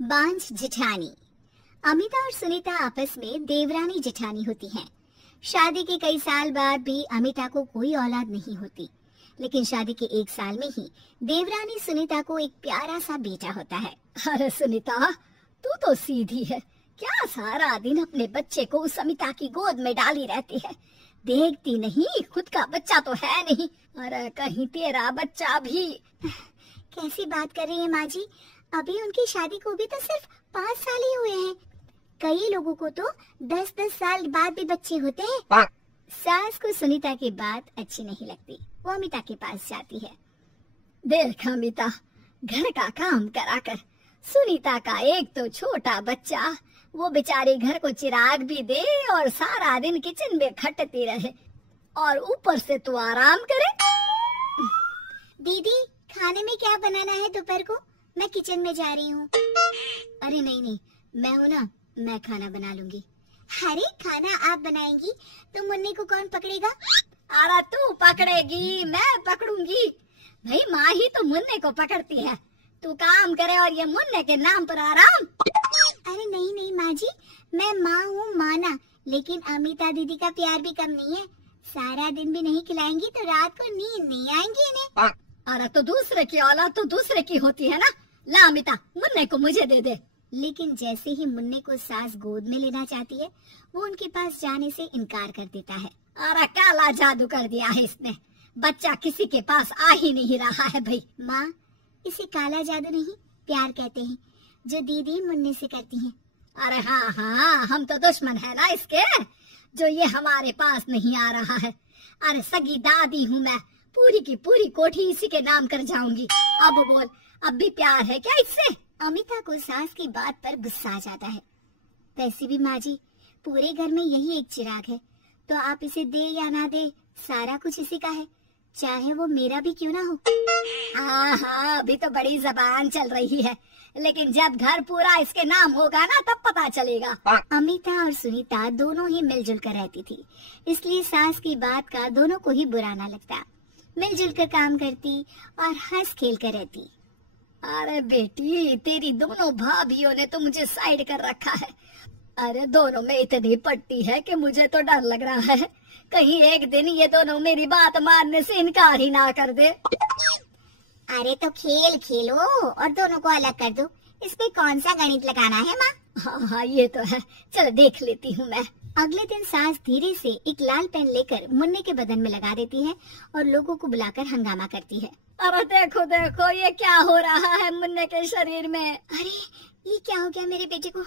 बांझ जेठानी। अमिता और सुनीता आपस में देवरानी जेठानी होती हैं। शादी के कई साल बाद भी अमिता को कोई औलाद नहीं होती, लेकिन शादी के 1 साल में ही देवरानी सुनीता को एक प्यारा सा बेटा होता है। अरे सुनीता, तू तो सीधी है, क्या सारा दिन अपने बच्चे को उस अमिता की गोद में डाली रहती है। देखती नहीं, खुद का बच्चा तो है नहीं। अरे कहीं तेरा बच्चा भी। कैसी बात कर रही है माँ जी, अभी उनकी शादी को भी तो सिर्फ 5 साल ही हुए हैं। कई लोगों को तो 10-10 साल बाद भी बच्चे होते हैं। सास को सुनीता की बात अच्छी नहीं लगती, वो अमिता के पास जाती है। देख अमिता, घर का काम कराकर सुनीता का एक तो छोटा बच्चा, वो बेचारी घर को चिराग भी दे और सारा दिन किचन में खटती रहे, और ऊपर से तू आराम करे। दीदी, खाने में क्या बनाना है दोपहर को? मैं किचन में जा रही हूँ। अरे नहीं, मैं हूँ ना, मैं खाना बना लूंगी। अरे खाना आप बनाएंगी तो मुन्ने को कौन पकड़ेगा? अरे तू पकड़ेगी, मैं पकड़ूंगी। भाई माँ ही तो मुन्ने को पकड़ती है। तू काम करे और ये मुन्ने के नाम पर आराम। अरे नहीं माँ जी, मैं माँ हूँ माना, लेकिन अमिता दीदी का प्यार भी कम नहीं है। सारा दिन भी नहीं खिलाएंगी तो रात को नींद नहीं आएंगी इन्हें। अरे तो दूसरे की औलाद तो दूसरे की होती है ना। ला अमिता, मुन्ने को मुझे दे दे। लेकिन जैसे ही मुन्ने को सास गोद में लेना चाहती है, वो उनके पास जाने से इनकार कर देता है। अरे काला जादू कर दिया है इसने, बच्चा किसी के पास आ ही नहीं रहा है। भाई माँ, इसे काला जादू नहीं प्यार कहते हैं, जो दीदी मुन्ने से करती हैं। अरे हाँ, हम तो दुश्मन है ना इसके, जो ये हमारे पास नहीं आ रहा है। अरे सगी दादी हूँ मैं, पूरी की पूरी कोठी इसी के नाम कर जाऊंगी। अब बोल, अब भी प्यार है क्या इससे? अमिता को सास की बात पर गुस्सा आ जाता है। वैसे भी माँ जी, पूरे घर में यही एक चिराग है, तो आप इसे दे या ना दे, सारा कुछ इसी का है, चाहे वो मेरा भी क्यों ना हो। हाँ, अभी तो बड़ी जबान चल रही है, लेकिन जब घर पूरा इसके नाम होगा ना, तब पता चलेगा। अमिता और सुनीता दोनों ही मिलजुल कर रहती थी, इसलिए सास की बात का दोनों को ही बुरा ना लगता। मिलजुल कर काम करती और हंस खेल कर रहती। अरे बेटी, तेरी दोनों भाभीियों ने तो मुझे साइड कर रखा है। अरे दोनों में इतनी पट्टी है कि मुझे तो डर लग रहा है, कहीं एक दिन ये दोनों मेरी बात मानने से इनकार ही ना कर दे। अरे तो खेल खेलो और दोनों को अलग कर दो, इसमें कौन सा गणित लगाना है माँ? हाँ, ये तो है, चल देख लेती हूँ मैं। अगले दिन सास धीरे से एक लाल पेन लेकर मुन्ने के बदन में लगा देती है और लोगों को बुलाकर हंगामा करती है। अरे देखो देखो, ये क्या हो रहा है मुन्ने के शरीर में? अरे ये क्या हो गया मेरे बेटे को?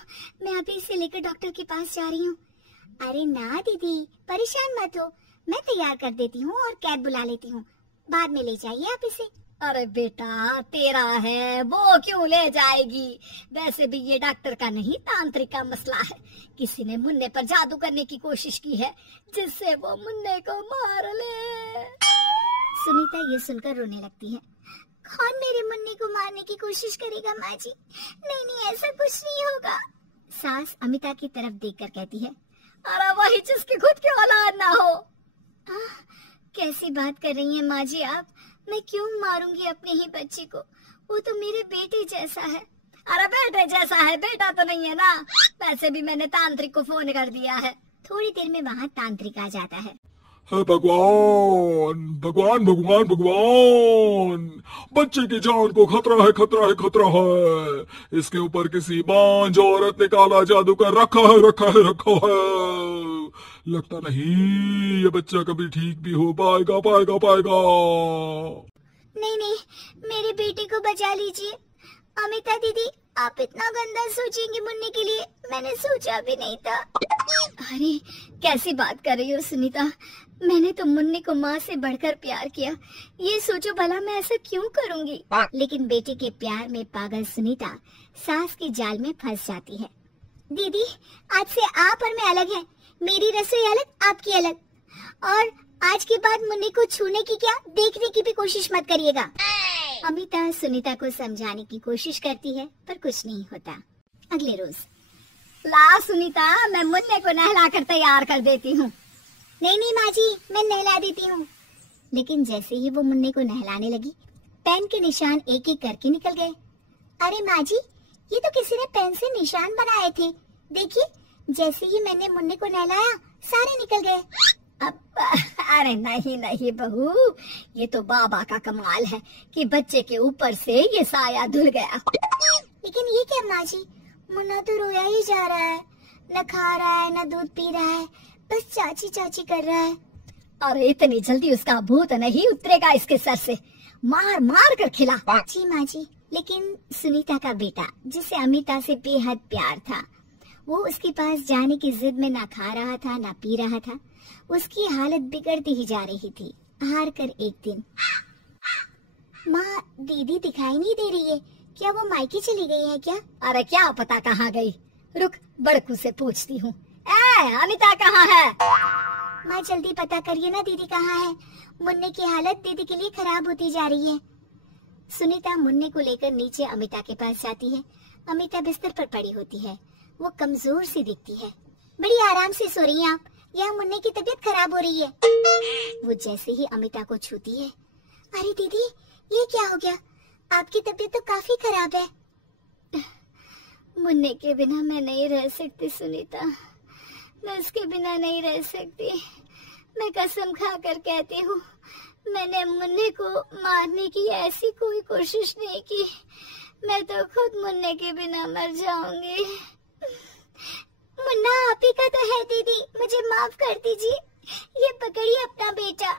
मैं अभी इसे लेकर डॉक्टर के पास जा रही हूँ। अरे ना दीदी, परेशान मत हो, मैं तैयार कर देती हूँ और कैब बुला लेती हूँ, बाद में ले जाइए आप इसे। अरे बेटा, तेरा है, वो क्यों ले जाएगी? वैसे भी ये डॉक्टर का नहीं, तांत्रिक का मसला है। किसी ने मुन्ने पर जादू करने की कोशिश की है, जिससे वो मुन्ने को मार ले। सुनीता ये सुनकर रोने लगती है। कौन मेरे मुन्ने को मारने की कोशिश करेगा माँ जी? नहीं, ऐसा कुछ नहीं होगा। सास अमिता की तरफ देखकर कहती है, अरे वही जिसकी खुद की औलाद ना हो। कैसी बात कर रही हैं माँ जी आप? मैं क्यों मारूंगी अपने ही बच्चे को? वो तो मेरे बेटे जैसा है। अरे बेटे जैसा है, बेटा तो नहीं है ना। वैसे भी मैंने तांत्रिक को फोन कर दिया है। थोड़ी देर में वहाँ तांत्रिक आ जाता है। भगवान भगवान भगवान भगवान, बच्चे की जान को खतरा है, खतरा है, खतरा है। इसके ऊपर किसी बांझ औरत ने काला जादू कर रखा है, रखा है, रखा है। लगता नहीं ये बच्चा कभी ठीक भी हो पाएगा, पाएगा, पाएगा। नहीं, मेरे बेटे को बचा लीजिए। अमिता दीदी, आप इतना गंदा सोचेंगे मुन्ने के लिए, मैंने सोचा भी नहीं था। अरे कैसी बात कर रही हो सुनीता? मैंने तो मुन्ने को माँ से बढ़कर प्यार किया, ये सोचो भला मैं ऐसा क्यों करूँगी? लेकिन बेटे के प्यार में पागल सुनीता सास के जाल में फंस जाती है। दीदी, आज से आप और मैं अलग हैं, मेरी रसोई अलग, आपकी अलग, और आज के बाद मुन्ने को छूने की क्या, देखने की भी कोशिश मत करिएगा। अमिता सुनीता को समझाने की कोशिश करती है, पर कुछ नहीं होता। अगले रोज, ला सुनीता, मैं मुन्ने को नहला कर तैयार कर देती हूँ। नहीं माँ जी, मैं नहला देती हूँ। लेकिन जैसे ही वो मुन्ने को नहलाने लगी, पेन के निशान एक एक करके निकल गए। अरे माँ जी, ये तो किसी ने पेन से निशान बनाए थे। देखिए, जैसे ही मैंने मुन्ने को नहलाया सारे निकल गए। अब अरे नहीं नहीं बहू, ये तो बाबा का कमाल है कि बच्चे के ऊपर से ये साया धुल गया। लेकिन ये क्या माँ जी, मुन्ना तो रोया ही जा रहा है, न खा रहा है न दूध पी रहा है, बस चाची चाची कर रहा है। अरे इतनी जल्दी उसका भूत नहीं उतरेगा इसके सर से, मार मार कर खिला। जी माँ जी, लेकिन सुनीता का बेटा जिसे अमिता से बेहद प्यार था, वो उसके पास जाने की जिद में ना खा रहा था ना पी रहा था। उसकी हालत बिगड़ती ही जा रही थी। हार कर एक दिन, माँ दीदी दिखाई नहीं दे रही है, क्या वो मायके चली गई है क्या? अरे क्या पता कहाँ गई, रुक बड़कू से पूछती हूँ। अमिता कहाँ है? माँ जल्दी पता करिए ना, दीदी कहाँ है? मुन्ने की हालत दीदी के लिए खराब होती जा रही है। सुनीता मुन्ने को लेकर नीचे अमिता के पास जाती है। अमिता बिस्तर पर पड़ी होती है, वो कमजोर सी दिखती है। बड़ी आराम से सो रही हैं आप, यहाँ मुन्ने की तबीयत खराब हो रही है। वो जैसे ही अमिता को छूती है, अरे दीदी ये क्या हो गया, आपकी तबीयत तो काफी खराब है। मुन्ने के बिना मैं नहीं रह सकती सुनीता, मैं उसके बिना नहीं रह सकती। मैं कसम खाकर कहती हूँ, मैंने मुन्ने को मारने की ऐसी कोई कोशिश नहीं की। मैं तो खुद मुन्ने के बिना मर जाऊंगी। मुन्ना आप ही का तो है दीदी, मुझे माफ कर दीजिए। ये पकड़िए अपना बेटा,